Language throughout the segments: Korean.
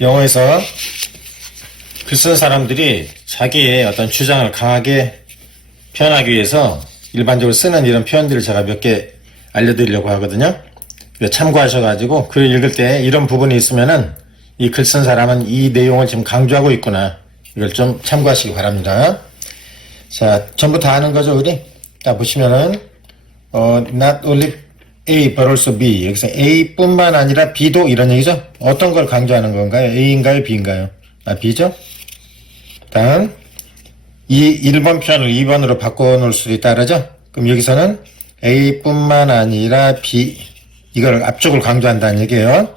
영어에서 글 쓰는 사람들이 자기의 어떤 주장을 강하게 표현하기 위해서 일반적으로 쓰는 이런 표현들을 제가 몇 개 알려드리려고 하거든요. 참고하셔가지고 글 읽을 때 이런 부분이 있으면은 이 글 쓴 사람은 이 내용을 지금 강조하고 있구나. 이걸 좀 참고하시기 바랍니다. 자, 전부 다 아는 거죠, 우리? 자, 보시면은, not only A, but also B. 여기서 A뿐만 아니라 B도 이런 얘기죠? 어떤 걸 강조하는 건가요? A인가요? B인가요? 아, B죠? 다음, 이 1번 표현을 2번으로 바꿔놓을 수도 있다 그러죠? 그럼 여기서는 A뿐만 아니라 B, 이걸 앞쪽을 강조한다는 얘기예요.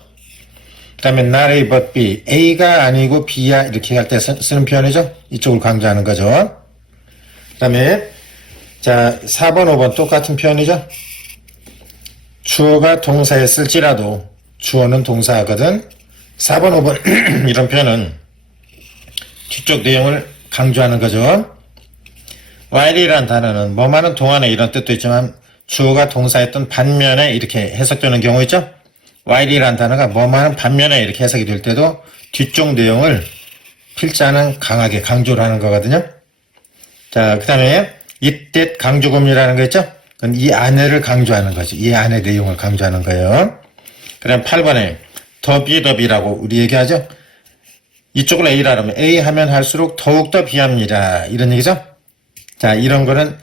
그 다음에 not A, but B. A가 아니고 B야, 이렇게 할 때 쓰는 표현이죠? 이쪽을 강조하는 거죠. 그 다음에, 자, 4번, 5번 똑같은 표현이죠? 주어가 동사에 쓸지라도 주어는 동사거든. 4번, 5번 이런 표현은 뒤쪽 내용을 강조하는 거죠. while이라는 단어는 뭐만은 동안에 이런 뜻도 있지만 주어가 동사였던 반면에 이렇게 해석되는 경우 있죠. while이라는 단어가 뭐만은 반면에 이렇게 해석이 될 때도 뒤쪽 내용을 필자는 강하게 강조를 하는 거거든요. 자, 그 다음에 이때 강조금이라는 거 있죠. 그건 이 안에를 강조하는 거죠. 이 안의 내용을 강조하는 거예요. 그 다음 8번에 더비라고 우리 얘기하죠. 이쪽을 A라 하면 A 하면 할수록 더욱더 비합니다. 이런 얘기죠. 자, 이런 거는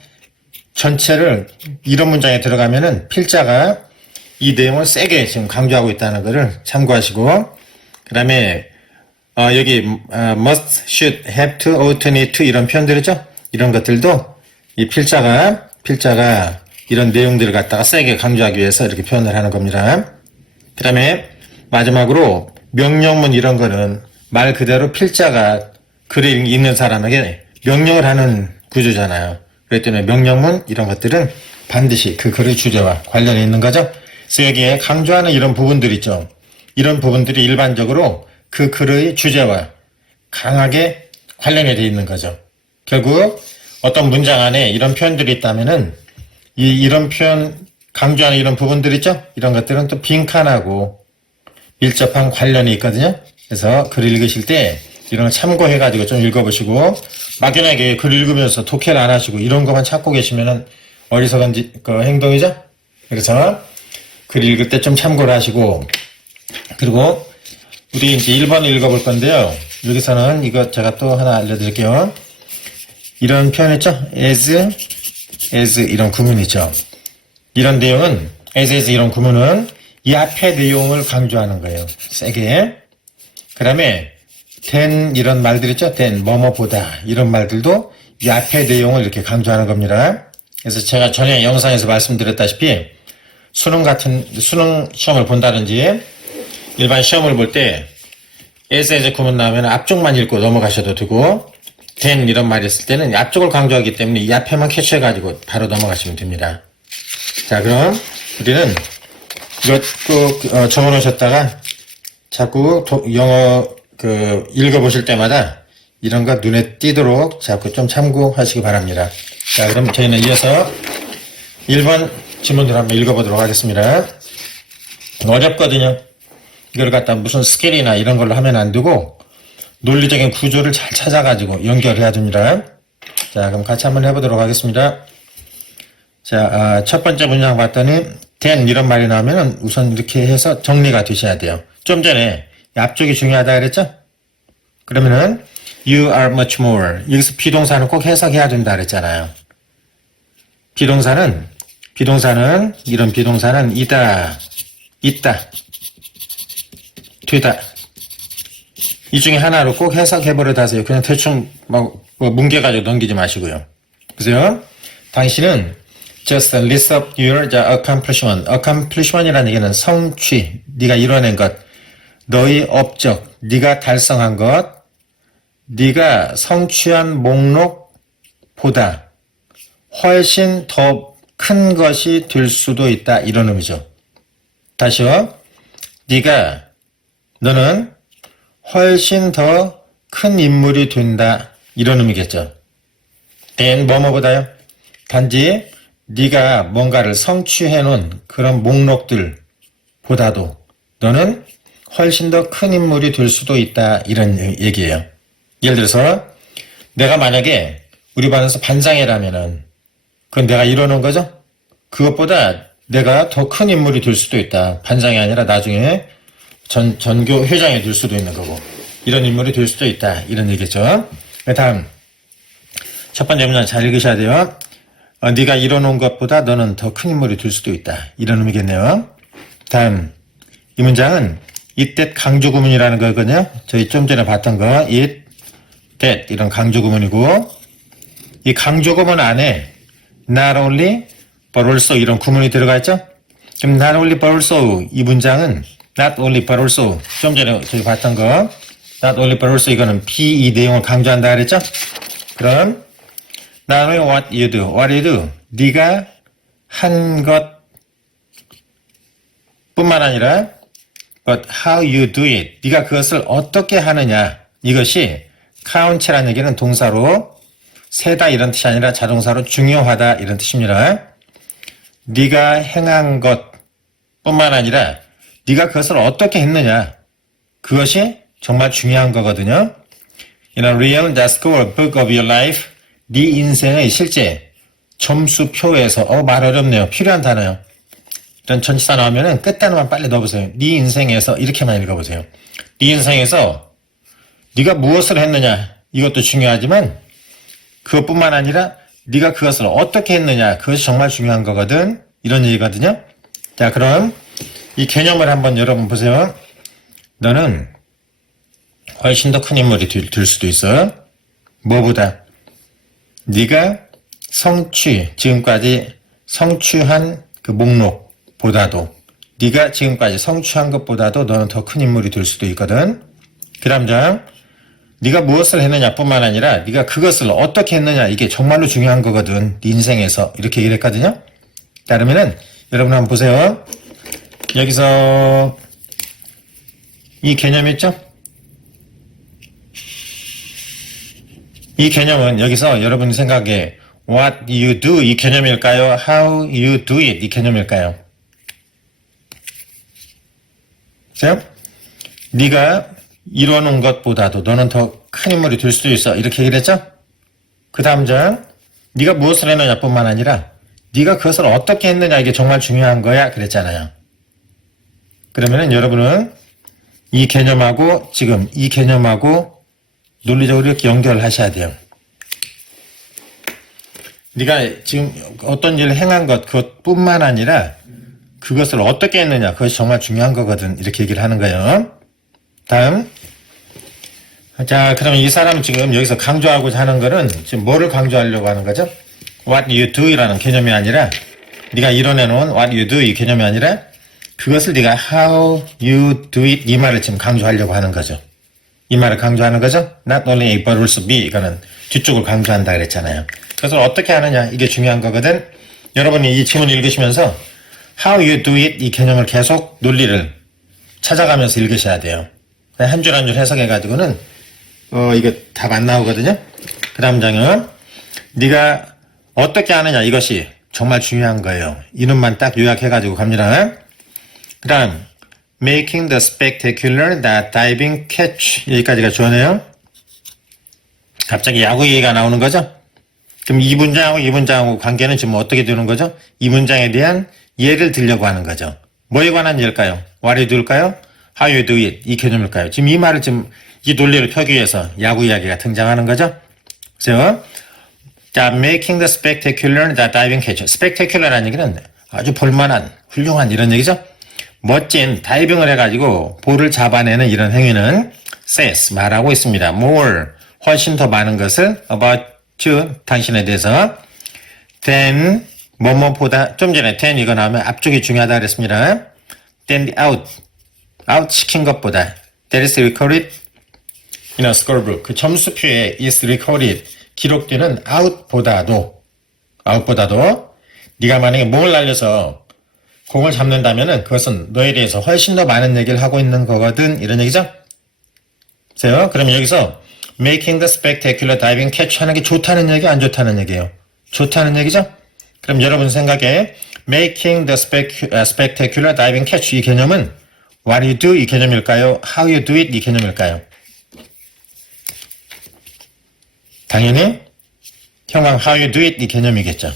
전체를 이런 문장에 들어가면은 필자가 이 내용을 세게 지금 강조하고 있다는 것을 참고하시고, 그 다음에 여기 must, should, have to, ought, need to 이런 표현들이죠. 이런 것들도 이 필자가 이런 내용들을 갖다가 세게 강조하기 위해서 이렇게 표현을 하는 겁니다. 그 다음에 마지막으로 명령문 이런 거는 말 그대로 필자가 글을 읽는 사람에게 명령을 하는 구조잖아요. 그렇기 때문에 명령문 이런 것들은 반드시 그 글의 주제와 관련이 있는 거죠. 그래서 여기에 강조하는 이런 부분들 있죠. 이런 부분들이 일반적으로 그 글의 주제와 강하게 관련이 되어 있는 거죠. 결국 어떤 문장 안에 이런 표현들이 있다면은 이런 표현 강조하는 이런 부분들 있죠? 이런 것들은 또 빈칸하고 밀접한 관련이 있거든요. 그래서 글 읽으실 때 이런 걸 참고해가지고 좀 읽어보시고 막연하게 글 읽으면서 독해를 안 하시고 이런 것만 찾고 계시면은 어리석은 행동이죠? 그래서 글 읽을 때 좀 참고를 하시고, 그리고 우리 이제 1번 읽어볼 건데요. 여기서는 이거 제가 또 하나 알려드릴게요. 이런 표현 있죠? as 이런 구문 있죠? 이런 내용은 as 이런 구문은 이 앞에 내용을 강조하는 거예요. 세게. 그 다음에 than 이런 말들 있죠? than 뭐뭐보다 이런 말들도 이 앞에 내용을 이렇게 강조하는 겁니다. 그래서 제가 전에 영상에서 말씀드렸다시피 수능 시험을 본다든지 일반 시험을 볼 때 as 구문 나오면 앞쪽만 읽고 넘어가셔도 되고, than 이런 말이 있을 때는 앞쪽을 강조하기 때문에 이 앞에만 캐치해가지고 바로 넘어가시면 됩니다. 자, 그럼 우리는 이것 꼭 적어놓으셨다가 자꾸 영어 읽어보실 때마다 이런 거 눈에 띄도록 자꾸 좀 참고하시기 바랍니다. 자, 그럼 저희는 이어서 1번 지문들 한번 읽어보도록 하겠습니다. 어렵거든요. 이걸 갖다 무슨 스킬이나 이런 걸로 하면 안 되고 논리적인 구조를 잘 찾아가지고 연결해야 됩니다. 자, 그럼 같이 한번 해보도록 하겠습니다. 자, 첫 번째 문장 봤더니 than 이런 말이 나오면 우선 이렇게 해서 정리가 되셔야 돼요. 좀 전에 앞쪽이 중요하다 그랬죠? 그러면은 you are much more, 여기서 비동사는 꼭 해석해야 된다 그랬잖아요. 비동사는 이런 비동사는 이다, 있다, 되다 이 중에 하나로 꼭 해석해버려 하세요. 그냥 대충 뭉개가지고 넘기지 마시고요. 그래서 당신은 just list up your accomplishment. accomplishment이라는 얘기는 성취, 네가 이뤄낸 것, 너의 업적, 네가 달성한 것, 네가 성취한 목록보다 훨씬 더 큰 것이 될 수도 있다. 이런 의미죠. 다시요. 너는 훨씬 더 큰 인물이 된다. 이런 의미겠죠. than 뭐뭐보다요. 단지 네가 뭔가를 성취해 놓은 그런 목록들보다도 너는 훨씬 더 큰 인물이 될 수도 있다. 이런 얘기예요. 예를 들어서 내가 만약에 우리 반에서 반장이라면은 그건 내가 이뤄놓은 거죠? 그것보다 내가 더 큰 인물이 될 수도 있다. 반장이 아니라 나중에 전교 회장이 될 수도 있는 거고 이런 인물이 될 수도 있다. 이런 얘기죠. 다음 첫 번째 문장 잘 읽으셔야 돼요. 네가 이뤄놓은 것보다 너는 더 큰 인물이 될 수도 있다. 이런 의미겠네요. 다음 이 문장은 it that 강조 구문이라는 거거든요. 저희 좀 전에 봤던 거 it that 이런 강조 구문이고 이 강조 구문 안에 not only but also 이런 구문이 들어가 있죠. 그럼 not only but also 이 문장은 not only but also 좀 전에 저희 봤던 거 not only but also 이거는 이 내용을 강조한다 그랬죠. 그럼 not only what you do 네가 한 것 뿐만 아니라 but how you do it 네가 그것을 어떻게 하느냐 이것이 count라는 얘기는 동사로 세다 이런 뜻이 아니라 자동사로 중요하다 이런 뜻입니다. 네가 행한 것 뿐만 아니라 네가 그것을 어떻게 했느냐 그것이 정말 중요한 거거든요. In a real desk or book of your life 네 인생의 실제 점수표에서 말 어렵네요. 필요한 단어요. 이런 전치사 나오면은 끝 단어만 빨리 넣어보세요. 네 인생에서 이렇게만 읽어보세요. 네 인생에서 네가 무엇을 했느냐 이것도 중요하지만 그것뿐만 아니라 네가 그것을 어떻게 했느냐 그것이 정말 중요한 거거든. 이런 얘기거든요. 자 그럼 이 개념을 한번 여러분 보세요. 너는 훨씬 더 큰 인물이 될 수도 있어. 뭐보다? 네가 지금까지 성취한 그 목록보다도 네가 지금까지 성취한 것보다도 너는 더 큰 인물이 될 수도 있거든. 그 다음 장 네가 무엇을 했느냐 뿐만 아니라 네가 그것을 어떻게 했느냐 이게 정말로 중요한 거거든. 네 인생에서 이렇게 얘기를 했거든요. 자 그러면은 여러분 한번 보세요. 여기서 이 개념 있죠? 이 개념은 여기서 여러분 생각에 what you do 이 개념일까요? how you do it 이 개념일까요? 자, 네가 이뤄놓은 것보다도 너는 더 큰 인물이 될 수도 있어 이렇게 얘기를 했죠? 그 다음 장 네가 무엇을 했느냐 뿐만 아니라 네가 그것을 어떻게 했느냐 이게 정말 중요한 거야 그랬잖아요. 그러면은 여러분은 이 개념하고 지금 이 개념하고 논리적으로 이렇게 연결하셔야 돼요. 네가 지금 어떤 일을 행한 것 그것뿐만 아니라 그것을 어떻게 했느냐 그것이 정말 중요한 거거든 이렇게 얘기를 하는 거예요. 다음 자 그러면 이 사람은 지금 여기서 강조하고자 하는 거는 지금 뭐를 강조하려고 하는 거죠? what you do 이라는 개념이 아니라 네가 이뤄내놓은 what you do 이 개념이 아니라 그것을 네가 how you do it 이 말을 지금 강조하려고 하는 거죠. 이 말을 강조하는 거죠. not only A but also B 이거는 뒤쪽을 강조한다 그랬잖아요. 그것을 어떻게 하느냐 이게 중요한 거거든. 여러분이 이 지문 읽으시면서 how you do it 이 개념을 계속 논리를 찾아가면서 읽으셔야 돼요. 한 줄 한 줄 해석해가지고는 이거 답 안 나오거든요. 그 다음 장은 네가 어떻게 하느냐 이것이 정말 중요한 거예요. 이놈만 딱 요약해가지고 갑니다. 그 다음 making the spectacular the diving catch 여기까지가 좋네요. 갑자기 야구 얘기가 나오는 거죠. 그럼 이 문장하고 관계는 지금 어떻게 되는 거죠? 이 문장에 대한 예를 들려고 하는 거죠. 뭐에 관한 예일까요? what you do일까요? how you do it 이 개념일까요? 지금 이 말을 지금 이 논리를 펴기 위해서 야구 이야기가 등장하는 거죠. 그래서 자, making the spectacular the diving catch. spectacular라는 얘기는 아주 볼만한, 훌륭한 이런 얘기죠. 멋진 다이빙을 해가지고 볼을 잡아내는 이런 행위는 says 말하고 있습니다. more 훨씬 더 많은 것을 about you 당신에 대해서 than 뭐뭐보다 좀 전에 than 이거 나오면 앞쪽이 중요하다 그랬습니다. than the out 시킨 것보다 that is recorded in a scorebook 그 점수표에 is recorded 기록되는 out보다도 네가 만약에 몸을 날려서 공을 잡는다면은 그것은 너에 대해서 훨씬 더 많은 얘기를 하고 있는 거거든 이런 얘기죠. 그래서 그러면 여기서 making the spectacular diving catch 하는 게 좋다는 얘기 안 좋다는 얘기예요. 좋다는 얘기죠. 그럼 여러분 생각에 making the spectacular diving catch 이 개념은 what you do 이 개념일까요? how you do it 이 개념일까요? 당연히 형광 how you do it 이 개념이겠죠.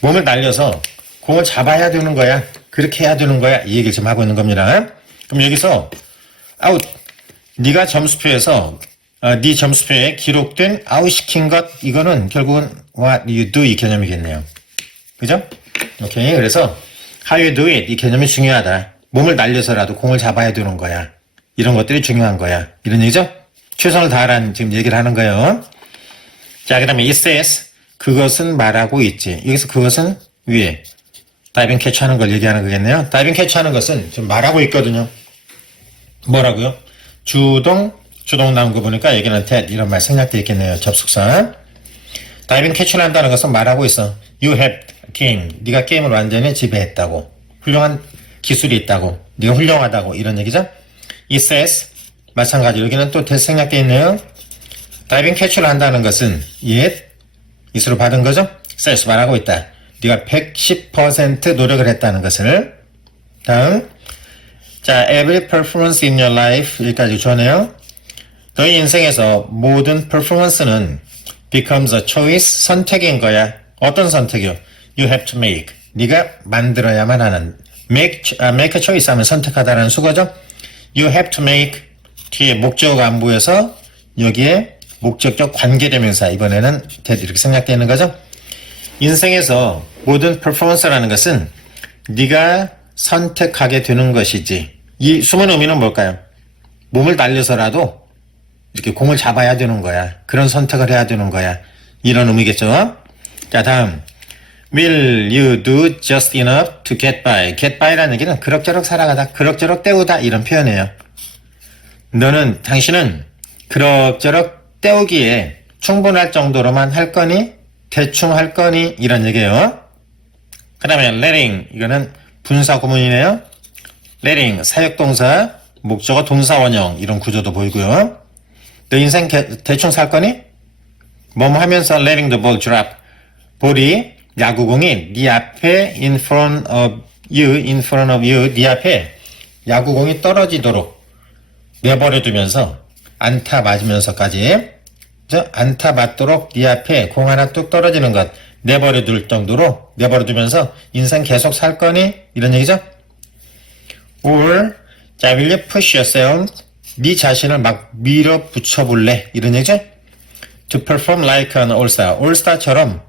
몸을 날려서 공을 잡아야 되는 거야. 그렇게 해야 되는 거야. 이 얘기를 지금 하고 있는 겁니다. 그럼 여기서 아웃 네가 점수표에서 네 점수표에 기록된 아웃시킨 것 이거는 결국은 what you do 이 개념이겠네요. 그죠? 오케이. 그래서 how you do it 이 개념이 중요하다. 몸을 날려서라도 공을 잡아야 되는 거야. 이런 것들이 중요한 거야. 이런 얘기죠? 최선을 다하라는 지금 얘기를 하는 거예요. 자, 그 다음에 it says 그것은 말하고 있지. 여기서 그것은 위에 다이빙 캐치하는 걸 얘기하는 거겠네요. 다이빙 캐치하는 것은 지금 말하고 있거든요. 뭐라고요? 주동 나온 거 보니까 여기는 that 이런 말 생략되어 있겠네요. 접속사. 다이빙 캐치를 한다는 것은 말하고 있어. You have game. 네가 게임을 완전히 지배했다고. 훌륭한 기술이 있다고. 네가 훌륭하다고. 이런 얘기죠. It says 마찬가지 여기는 또 that 생략되어 있네요. 다이빙 캐치를 한다는 것은 it으로 받은 거죠. says 말하고 있다. 네가 110% 노력을 했다는 것을. 다음 자, every performance in your life 여기까지 좋네요. 너희 인생에서 모든 performance는 becomes a choice 선택인 거야. 어떤 선택이요? You have to make. 네가 만들어야만 하는 make a choice 하면 선택하다라는 수거죠. You have to make 뒤에 목적 안부에서 여기에 목적적 관계대명사 이번에는 that 이렇게 생략되는 거죠. 인생에서 모든 performance라는 것은 네가 선택하게 되는 것이지. 이 숨은 의미는 뭘까요? 몸을 날려서라도 이렇게 공을 잡아야 되는 거야. 그런 선택을 해야 되는 거야. 이런 의미겠죠. 자, 다음 Will you do just enough to get by? get by라는 얘기는 그럭저럭 살아가다, 그럭저럭 때우다 이런 표현이에요. 당신은 그럭저럭 때우기에 충분할 정도로만 할 거니? 대충 할 거니? 이런 얘기예요. 그 다음에 letting 이거는 분사 구문이네요. letting 사역동사 목적어 동사 원형 이런 구조도 보이고요. 너 인생 대충 살 거니? 뭐뭐 하면서 letting the ball drop 볼이 야구공이 네 앞에 in front of you 네 앞에 야구공이 떨어지도록 내버려두면서 안타 맞으면서까지 안타 맞도록 네 앞에 공 하나 뚝 떨어지는 것 내버려둘 정도로 내버려두면서 인생 계속 살 거니? 이런 얘기죠. or 자, will you push yourself 네 자신을 막 밀어붙여 볼래? 이런 얘기죠. to perform like an all-star all-star처럼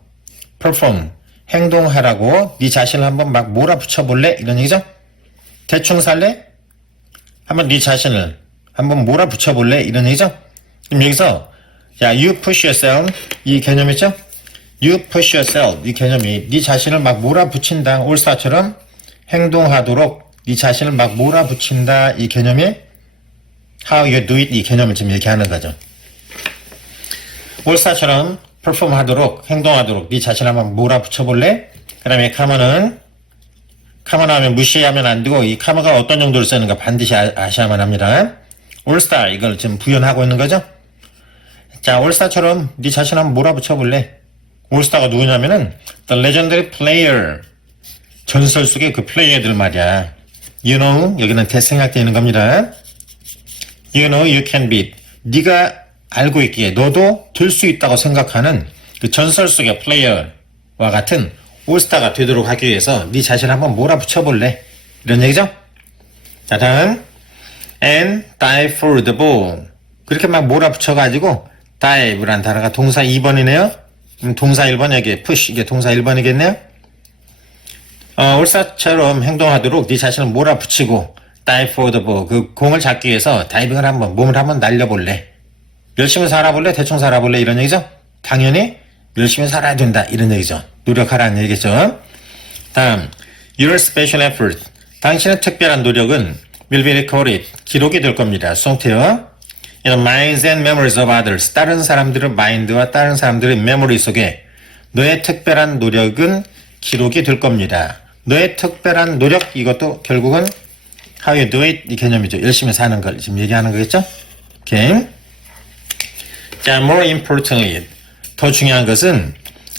perform 행동하라고 네 자신을 한번 막 몰아붙여 볼래? 이런 얘기죠. 대충 살래? 한번 네 자신을 한번 몰아붙여 볼래? 이런 얘기죠. 그럼 여기서 자, you push yourself 이 개념 있죠? you push yourself 이 개념이 네 자신을 막 몰아붙인다. 올스타처럼 행동하도록 네 자신을 막 몰아붙인다. 이 개념이 how you do it 이 개념을 지금 얘기하는 거죠. 올스타처럼 perform 하도록 행동하도록 네 자신을 막 몰아붙여 볼래? 그 다음에 common은 common 하면 무시하면 안 되고 이 common가 어떤 정도로 쓰는가 반드시 아셔야만 합니다. 올스타 이걸 지금 부연하고 있는 거죠. 자, 올스타처럼 네 자신 한번 몰아붙여 볼래? 올스타가 누구냐면은 the legendary player 전설 속의 그 플레이어들 말이야. You know 여기는 대생략되어 있는 겁니다. You know you can beat 네가 알고 있기에 너도 될 수 있다고 생각하는 그 전설 속의 플레이어와 같은 올스타가 되도록 하기 위해서 네 자신을 한번 몰아붙여 볼래? 이런 얘기죠. 자, 다음 and dive for the ball 그렇게 막 몰아붙여가지고 dive란 단어가 동사 2번이네요. 동사 1번 여기 push 이게 동사 1번이겠네요. 올스타처럼 행동하도록 네 자신을 몰아붙이고 dive for the ball 그 공을 잡기 위해서 다이빙을 한번 몸을 한번 날려볼래? 열심히 살아볼래? 대충 살아볼래? 이런 얘기죠. 당연히 열심히 살아야 된다 이런 얘기죠. 노력하라는 얘기죠. 다음 your special effort 당신의 특별한 노력은 will be recorded 기록이 될 겁니다. 수동태요. In the minds and memories of others 다른 사람들의 마인드와 다른 사람들의 메모리 속에 너의 특별한 노력은 기록이 될 겁니다. 너의 특별한 노력 이것도 결국은 how you do it 이 개념이죠. 열심히 사는 걸 지금 얘기하는 거겠죠. 오케이. 자, more importantly 더 중요한 것은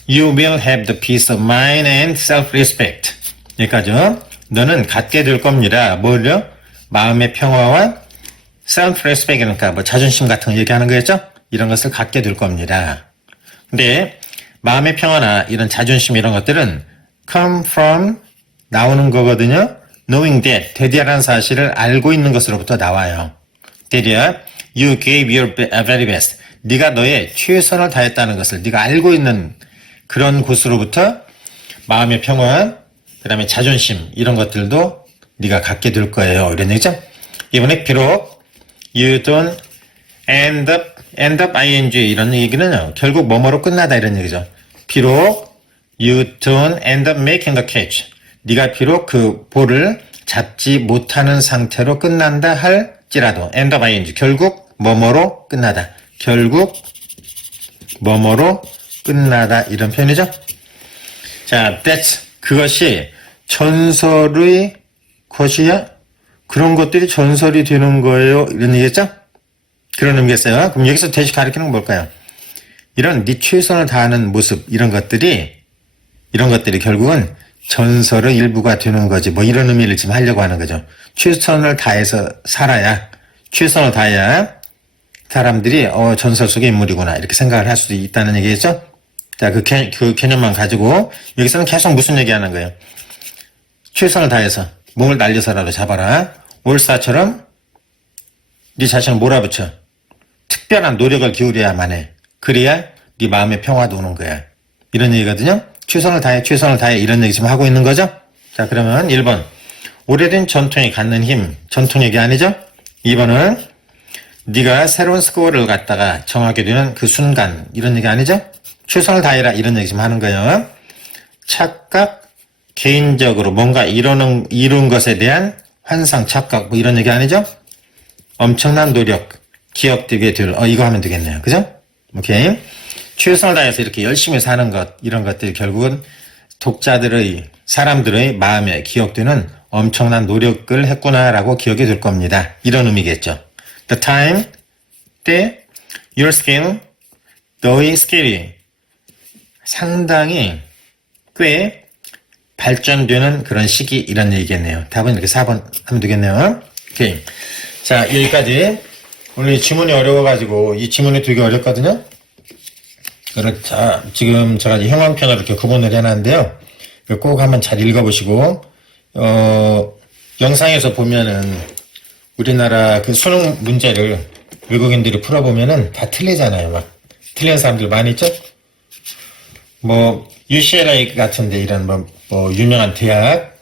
you will have the peace of mind and self-respect 여기까지요. 너는 갖게 될 겁니다. 뭐요? 마음의 평화와 self-respect이니까 뭐 자존심 같은 거 얘기하는 거겠죠? 이런 것을 갖게 될 겁니다. 근데 마음의 평화나 이런 자존심 이런 것들은 come from 나오는 거거든요. knowing that 대디아라는 사실을 알고 있는 것으로부터 나와요. 대디아 you gave your very best 네가 너의 최선을 다했다는 것을 네가 알고 있는 그런 곳으로부터 마음의 평화 그 다음에 자존심 이런 것들도 네가 갖게 될 거예요. 이런 얘기죠. 이번에 비록 you don't end up ing 이런 얘기는요. 결국 뭐뭐로 끝나다 이런 얘기죠. 비록 you don't end up making the catch 네가 비록 그 볼을 잡지 못하는 상태로 끝난다 할지라도 end up ing 결국 뭐뭐로 끝나다 결국 뭐뭐로 끝나다 이런 표현이죠. 자, that's 그것이 전설의 것이야? 그런 것들이 전설이 되는 거예요. 이런 얘기겠죠? 그런 의미겠어요. 그럼 여기서 대시 가리키는 건 뭘까요? 이런 네 최선을 다하는 모습 이런 것들이 결국은 전설의 일부가 되는 거지. 뭐 이런 의미를 지금 하려고 하는 거죠. 최선을 다해서 살아야 최선을 다해야 사람들이 전설 속의 인물이구나 이렇게 생각을 할 수도 있다는 얘기겠죠. 자, 그 개념만 가지고 여기서는 계속 무슨 얘기하는 거예요. 최선을 다해서 몸을 날려서라도 잡아라. 올사처럼 네 자신을 몰아붙여. 특별한 노력을 기울여야만 해. 그래야 네 마음의 평화도 오는 거야. 이런 얘기거든요. 최선을 다해 이런 얘기 지금 하고 있는 거죠. 자, 그러면 1번 오래된 전통이 갖는 힘. 전통 얘기 아니죠? 2번은 네가 새로운 스코어를 갖다가 정하게 되는 그 순간 이런 얘기 아니죠? 최선을 다해라 이런 얘기 지금 하는 거예요. 착각 개인적으로 뭔가 이룬 것에 대한 환상 착각 뭐 이런 얘기 아니죠? 엄청난 노력 기억되게 될 이거 하면 되겠네요. 그죠? 오케이. 최선을 다해서 이렇게 열심히 사는 것 이런 것들이 결국은 독자들의 사람들의 마음에 기억되는 엄청난 노력을 했구나라고 기억이 될 겁니다. 이런 의미겠죠. The time 때 your skill 너의 스킬이 상당히 꽤 발전되는 그런 시기 이런 얘기겠네요. 답은 이렇게 4번 하면 되겠네요. 오케이. 자, 여기까지. 오늘 이 지문이 어려워가지고 이 지문이 되게 어렵거든요. 자, 지금 제가 형광펜으로 이렇게 구분을 해놨는데요. 꼭 한번 잘 읽어보시고 영상에서 보면은 우리나라 그 수능 문제를 외국인들이 풀어보면은 다 틀리잖아요. 막 틀린 사람들 많이 있죠? 뭐 UCLA 같은데 이런 뭐 유명한 대학,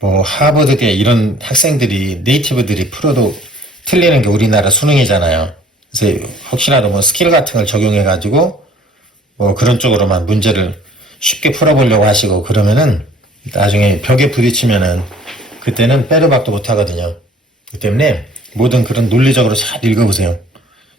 뭐 하버드 대학 이런 학생들이 네이티브들이 풀어도 틀리는 게 우리나라 수능이잖아요. 그래서 혹시라도 뭐 스킬 같은 걸 적용해가지고 뭐 그런 쪽으로만 문제를 쉽게 풀어보려고 하시고 그러면은 나중에 벽에 부딪히면은 그때는 빼르박도 못 하거든요. 그 때문에 모든 그런 논리적으로 잘 읽어보세요.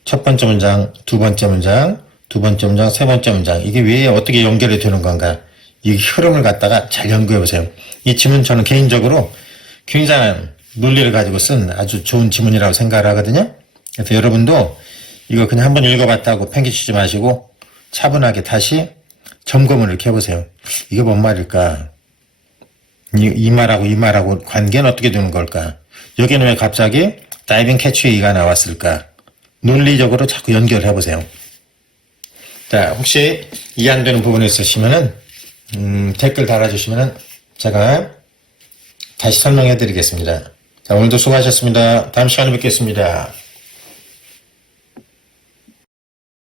첫 번째 문장, 두 번째 문장, 두 번째 문장, 세 번째 문장. 이게 왜 어떻게 연결이 되는 건가? 이 흐름을 갖다가 잘 연구해보세요. 이 지문 저는 개인적으로 굉장한 논리를 가지고 쓴 아주 좋은 지문이라고 생각을 하거든요. 그래서 여러분도 이거 그냥 한번 읽어봤다고 팽개치지 마시고 차분하게 다시 점검을 이렇게 해보세요. 이게 뭔 말일까? 이 말하고 이 말하고 관계는 어떻게 되는 걸까? 여기는 왜 갑자기 다이빙 캐치 얘기가 나왔을까? 논리적으로 자꾸 연결해보세요. 자, 혹시 이해 안 되는 부분이 있으시면은 댓글 달아주시면은 제가 다시 설명해 드리겠습니다. 자, 오늘도 수고하셨습니다. 다음 시간에 뵙겠습니다.